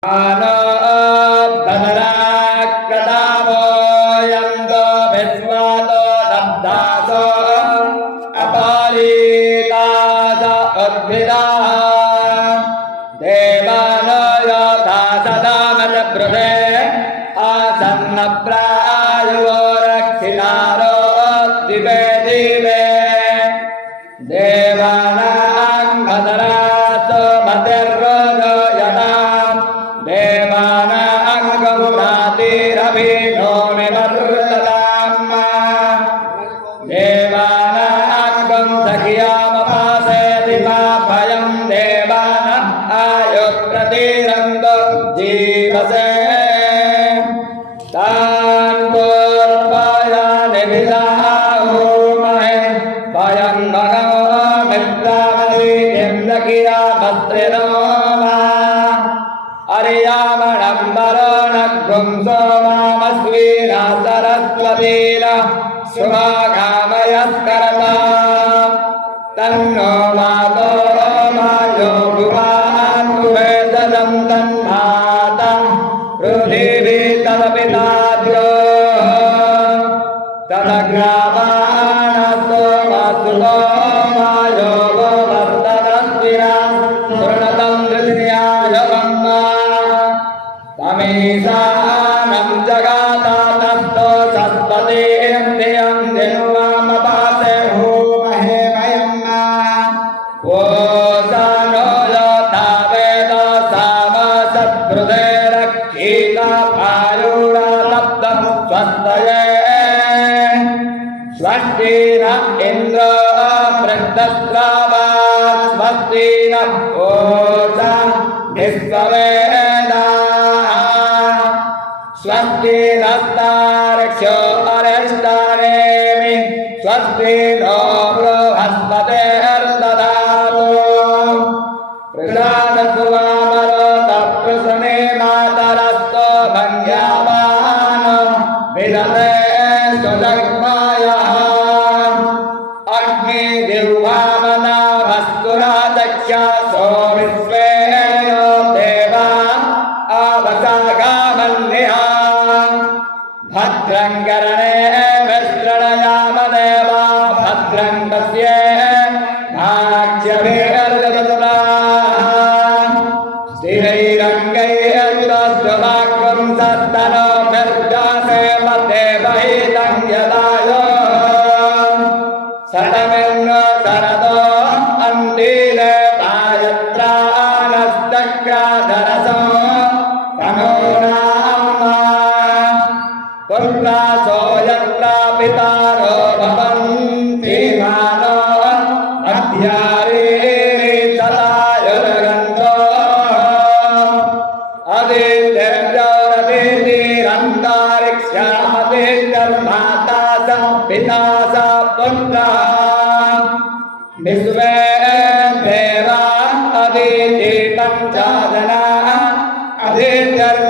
Ano badarak kadamo yanto beswato dabdaso apalitasa udvida devano yata sadamat brode asanna prayo rakhinaro dive dive devanang badaraso materrodo yatam devana anggamati rabino me vartatamma devana angam sakyama pase dimapayam devana ayut pratirando jivase tan purpaya nevidahu mahe payam bhagamo mitramali emdakiya bhattrinoma Aryamanambaranagum somamasvina sarasvatina sumagamayaskarata tanno mato mayo bhuvantu vedadam tanmata rudhivi tadapitadyo tadagrabana somasulo mayo bhavattanasvina surnatam drishyaya vamma Tamisanam jagata tasto saspati indriyam jenuvamapase humahe mayamma Osano yata veda sama satrude rakhita payura tapta swastaye Swastina indra pratastrava swastina osa nisvaveda Swasti nastareksho arestaremi Swasti no brahaspate ardadatu Prasada suvamaro taprasane matarasto bhangyamano vidate sodakmaya Agni divamana vastura daksha somisveyo deva avasagamanniha Bhadram karane vestranayama bhadram pasye bhakshyavirjatatra sthirairangai ajurastvakram sattano mirjase mate vahitam yadayo satamenno sarado antile payatra anastakradharaso tanonamma Putraso yatra pitaro bhavanti mano adhyari talayuraganto adityaraditi rantarikshyamadityarmata sampita saputra Visve deva aditi panchadana adityaraditi